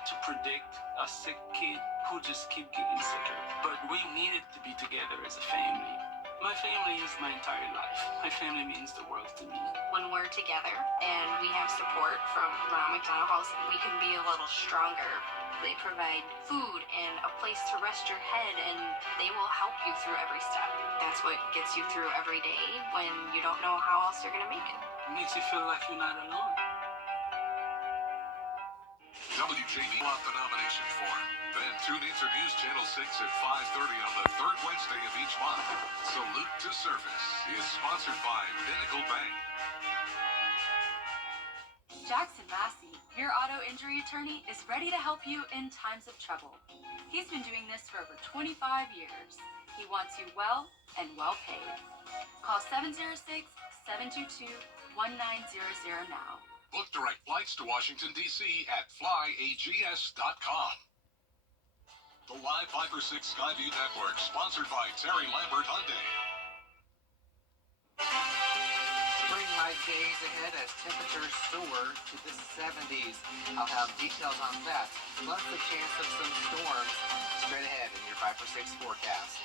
hard to predict a sick kid who just keep getting sicker. But we needed to be together as a family. My family is my entire life. My family means the world to me. When we're together and we have support from Ronald McDonald House, we can be a little stronger. They provide food and a place to rest your head, and they will help you through every step. That's what gets you through every day when you don't know how else you're going to make it. It makes you feel like you're not alone. WJBF the nomination form. Then tune into News Channel 6 at 5:30 on the third Wednesday of each month. Salute to Service is sponsored by Pinnacle Bank. Jackson Massey, your auto injury attorney, is ready to help you in times of trouble. He's been doing this for over 25 years. He wants you well and well paid. Call 706-722-1900 now. Book direct flights to Washington, D.C. at flyags.com. The Live 5 or 6 Skyview Network, sponsored by Terry Lambert Hyundai. Spring-like days ahead as temperatures soar to the 70s. I'll have details on that, plus the chance of some storms straight ahead in your 5 or 6 forecast.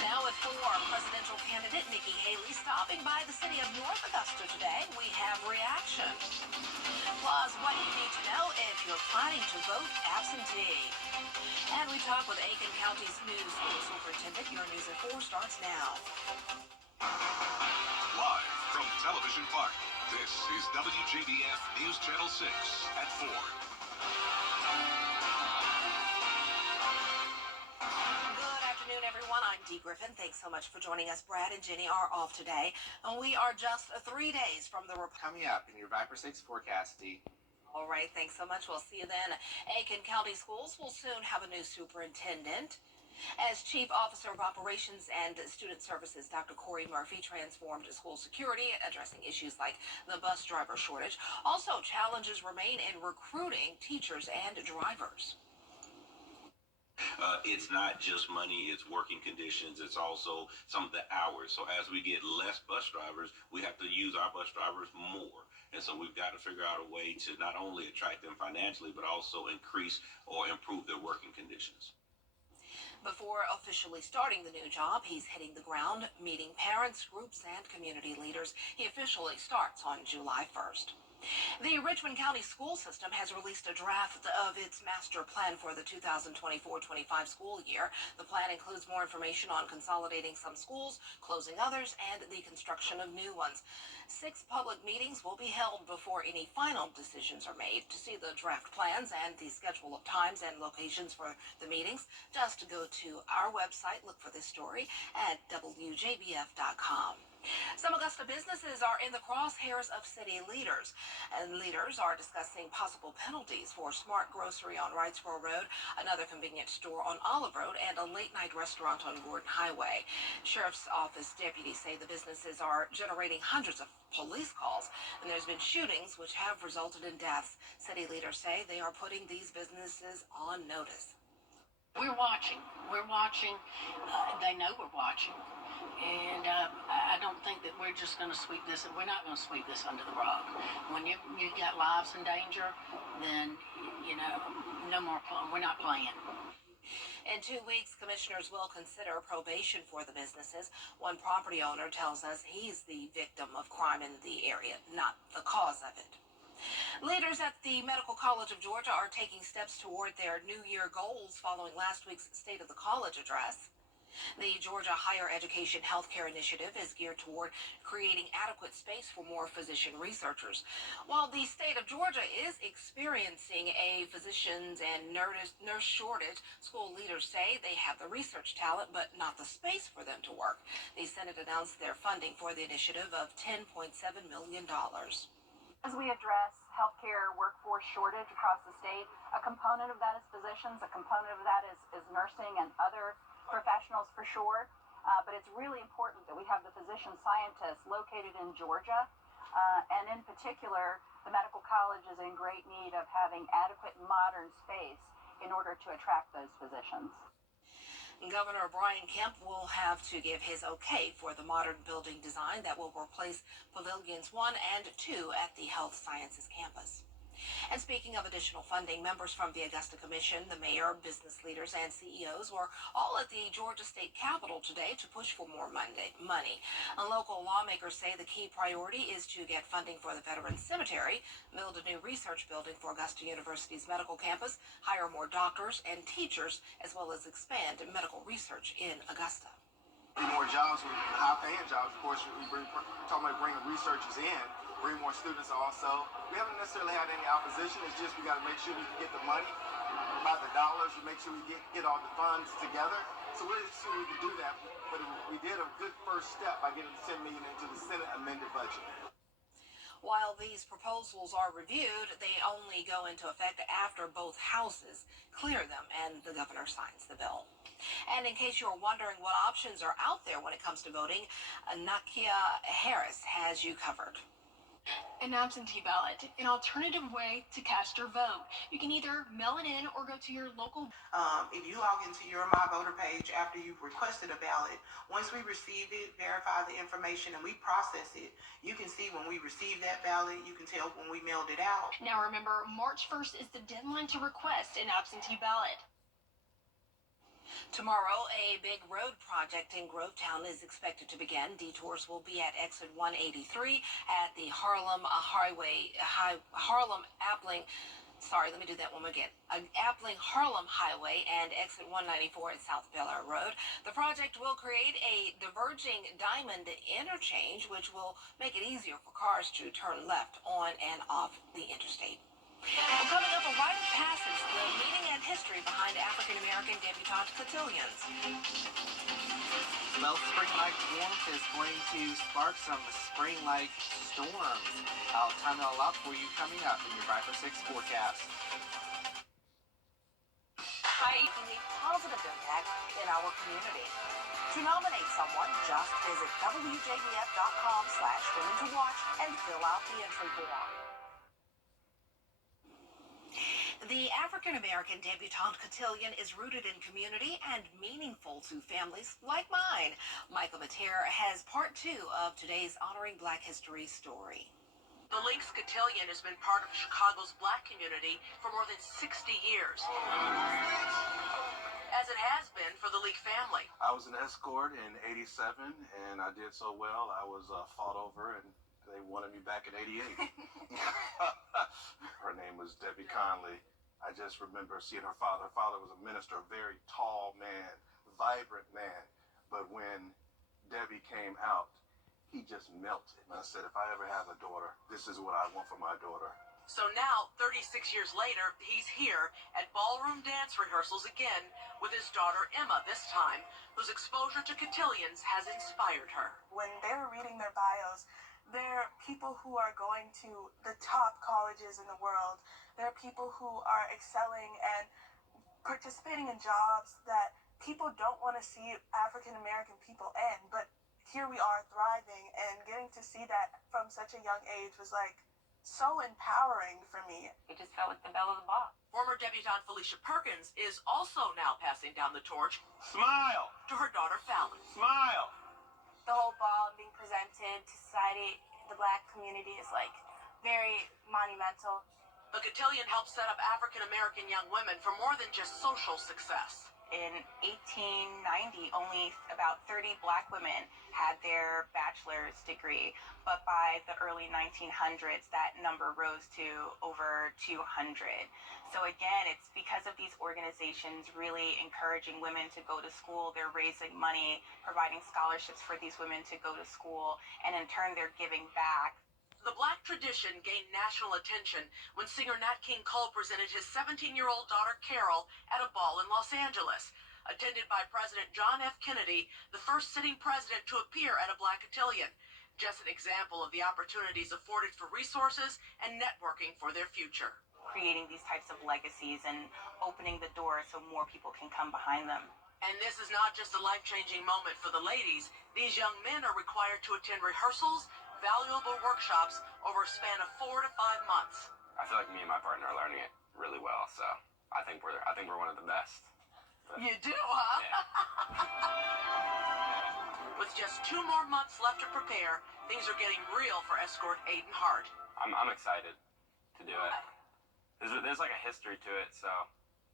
Now with former presidential candidate Nikki Haley stopping by the city of North Augusta today, we have reaction. Plus, what you need to know if you're planning to vote absentee. And we talk with Aiken County's new school superintendent. Your News at 4 starts now. Live from Television Park, this is WJBF News Channel 6 at 4. I'm Dee Griffin. Thanks so much for joining us. Brad and Jenny are off today, and we are just 3 days from the coming up in your 5 or 6 forecast, Dee. All right, thanks so much. We'll see you then. Aiken County Schools will soon have a new superintendent. As Chief Officer of Operations and Student Services, Dr. Corey Murphy transformed school security, addressing issues like the bus driver shortage. Also, challenges remain in recruiting teachers and drivers. It's not just money, it's working conditions, it's also some of the hours. So as we get less bus drivers, we have to use our bus drivers more. And so we've got to figure out a way to not only attract them financially, but also increase or improve their working conditions. Before officially starting the new job, he's hitting the ground, meeting parents, groups, and community leaders. He officially starts on July 1st. The Richmond County School System has released a draft of its master plan for the 2024-25 school year. The plan includes more information on consolidating some schools, closing others, and the construction of new ones. 6 public meetings will be held before any final decisions are made. To see the draft plans and the schedule of times and locations for the meetings, just go to our website, look for this story at WJBF.com. Some Augusta businesses are in the crosshairs of city leaders, and leaders are discussing possible penalties for Smart Grocery on Wrightsboro Road, another convenience store on Olive Road, and a late-night restaurant on Gordon Highway. Sheriff's Office deputies say the businesses are generating hundreds of police calls, and there's been shootings which have resulted in deaths. City leaders say they are putting these businesses on notice. We're watching. We're watching. They know we're watching. And I don't think that we're just going to sweep this. We're not going to sweep this under the rug. When you got lives in danger, then, no more. We're not playing. In 2 weeks, commissioners will consider probation for the businesses. One property owner tells us he's the victim of crime in the area, not the cause of it. Leaders at the Medical College of Georgia are taking steps toward their New Year goals following last week's State of the College address. The Georgia Higher Education Healthcare Initiative is geared toward creating adequate space for more physician researchers. While the state of Georgia is experiencing a physicians and nurse shortage, school leaders say they have the research talent but not the space for them to work. The Senate announced their funding for the initiative of $10.7 million. As we address healthcare workforce shortage across the state, a component of that is physicians, a component of that is nursing and other professionals for sure, but it's really important that we have the physician scientists located in Georgia, and in particular, the medical college is in great need of having adequate modern space in order to attract those physicians. Governor Brian Kemp will have to give his okay for the modern building design that will replace Pavilions 1 and 2 at the Health Sciences campus. And speaking of additional funding, members from the Augusta Commission, the mayor, business leaders, and CEOs were all at the Georgia State Capitol today to push for more money. And local lawmakers say the key priority is to get funding for the Veterans Cemetery, build a new research building for Augusta University's medical campus, hire more doctors and teachers, as well as expand medical research in Augusta. More jobs, high-paying jobs. Of course, talking about bringing researchers in, bring more students also. We haven't necessarily had any opposition. It's just we got to make sure we can get the money, about the dollars, and make sure we get all the funds together. So we're sure we can do that. But we did a good first step by getting the $10 million into the Senate amended budget. While these proposals are reviewed, they only go into effect after both houses clear them and the governor signs the bill. And in case you're wondering what options are out there when it comes to voting, Nakia Harris has you covered. An absentee ballot, an alternative way to cast your vote. You can either mail it in or go to your local. If you log into your My Voter page after you've requested a ballot, once we receive it, verify the information, and we process it, you can see when we receive that ballot. You can tell when we mailed it out. Now remember, March 1st is the deadline to request an absentee ballot. Tomorrow, a big road project in Grovetown is expected to begin. Detours will be at exit 183 at the Harlem Appling-Harlem Highway and exit 194 at South Bel Air Road. The project will create a diverging diamond interchange, which will make it easier for cars to turn left on and off the interstate. Well, coming up, a rite of passage, the meaning and history behind African-American debutante cotillions. Well, spring-like warmth is going to spark some spring-like storms. I'll time it all out for you coming up in your 5 for 6 forecast. Making a positive impact in our community. To nominate someone, just visit WJBF.com/women to watch and fill out the entry form. The African-American debutante cotillion is rooted in community and meaningful to families like mine. Michael Mater has part 2 of today's Honoring Black History story. The Lynx Cotillion has been part of Chicago's black community for more than 60 years, as it has been for the Leak family. I was an escort in '87, and I did so well. I was fought over, and they wanted me back in '88. Her name was Debbie Conley. I just remember seeing her father. Her father was a minister, a very tall man, vibrant man. But when Debbie came out, he just melted. And I said, if I ever have a daughter, this is what I want for my daughter. So now, 36 years later, he's here at ballroom dance rehearsals again with his daughter Emma this time, whose exposure to cotillions has inspired her. When they were reading their bios, they're people who are going to the top colleges in the world. They're people who are excelling and participating in jobs that people don't want to see African American people in. But here we are thriving, and getting to see that from such a young age was like so empowering for me. It just felt like the belle of the ball. Former debutante Felicia Perkins is also now passing down the torch. Smile! To her daughter Fallon. Smile! The whole ball being presented to society, the black community, is like very monumental. The cotillion helped set up African American young women for more than just social success. In 1890, only about 30 black women had their bachelor's degree, but by the early 1900s, that number rose to over 200. So again, it's because of these organizations really encouraging women to go to school. They're raising money, providing scholarships for these women to go to school, and in turn, they're giving back. The black tradition gained national attention when singer Nat King Cole presented his 17-year-old daughter Carol at a ball in Los Angeles. Attended by President John F. Kennedy, the first sitting president to appear at a black cotillion. Just an example of the opportunities afforded for resources and networking for their future. Creating these types of legacies and opening the door so more people can come behind them. And this is not just a life-changing moment for the ladies. These young men are required to attend rehearsals, valuable workshops over a span of 4 to 5 months. I feel like me and my partner are learning it really well, so I think we're one of the best. But, you do, huh? Yeah. With just 2 more months left to prepare, things are getting real for escort Aiden Hart. I'm excited to do it. there's like a history to it. So,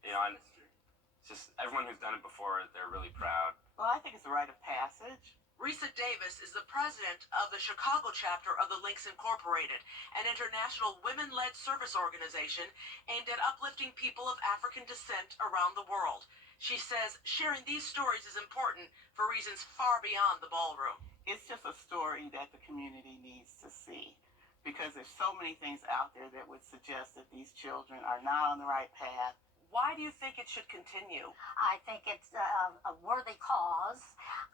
and it's just everyone who's done it before, they're really proud. Well, I think it's a rite of passage. Risa Davis is the president of the Chicago chapter of the Links Incorporated, an international women-led service organization aimed at uplifting people of African descent around the world. She says sharing these stories is important for reasons far beyond the ballroom. It's just a story that the community needs to see, because there's so many things out there that would suggest that these children are not on the right path. Why do you think it should continue? I think it's a worthy cause.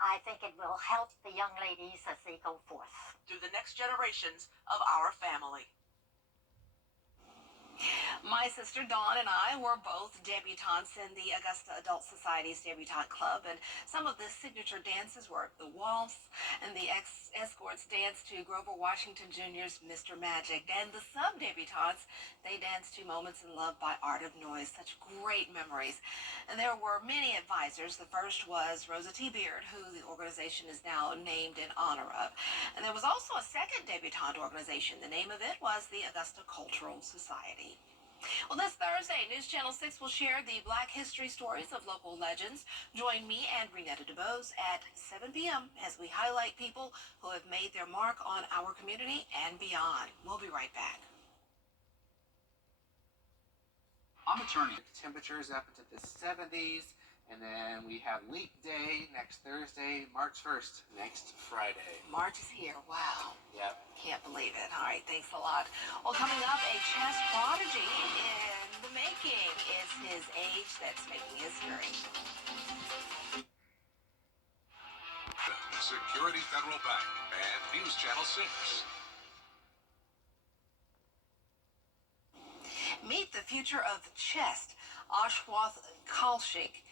I think it will help the young ladies as they go forth. Through the next generations of our family. My sister Dawn and I were both debutantes in the Augusta Adult Society's Debutante Club, and some of the signature dances were the waltz, and the escorts danced to Grover Washington Jr.'s Mr. Magic, and the sub-debutantes, they danced to Moments in Love by Art of Noise. Such great memories. And there were many advisors. The first was Rosa T. Beard, who the organization is now named in honor of. And there was also a second debutante organization. The name of it was the Augusta Cultural Society. Well, this Thursday, News Channel 6 will share the Black history stories of local legends. Join me and Renetta DeBose at 7 p.m. as we highlight people who have made their mark on our community and beyond. We'll be right back. I'm attorney. Temperatures up into the 70s, and then we have Leap Day next Thursday, March 1st, next Friday. March is here. Wow. Yep. Can't believe it. All right, thanks a lot. Well, coming up, a chess prodigy in the making. Is his age that's making his hearing. Security Federal Bank and News Channel 6. Meet the future of chess, Ashwath Kalshik.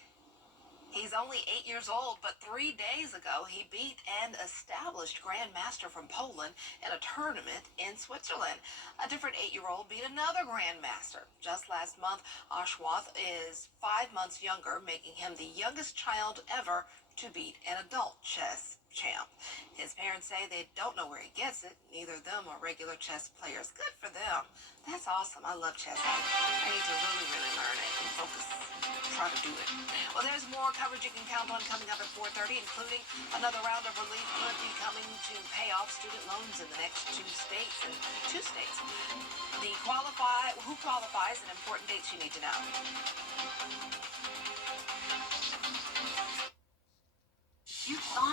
He's only 8 years old, but 3 days ago he beat an established grandmaster from Poland in a tournament in Switzerland. A different 8-year-old beat another grandmaster. Just last month, Ashwath is 5 months younger, making him the youngest child ever to beat an adult chess champ. His parents say they don't know where he gets it. Neither of them are regular chess players. Good for them. That's awesome. I love chess. I need to really learn it and focus. Try to do it. Well, there's more coverage you can count on coming up at 4:30, including another round of relief could be coming to pay off student loans in the next 2 states. Who qualifies and important dates you need to know. You thought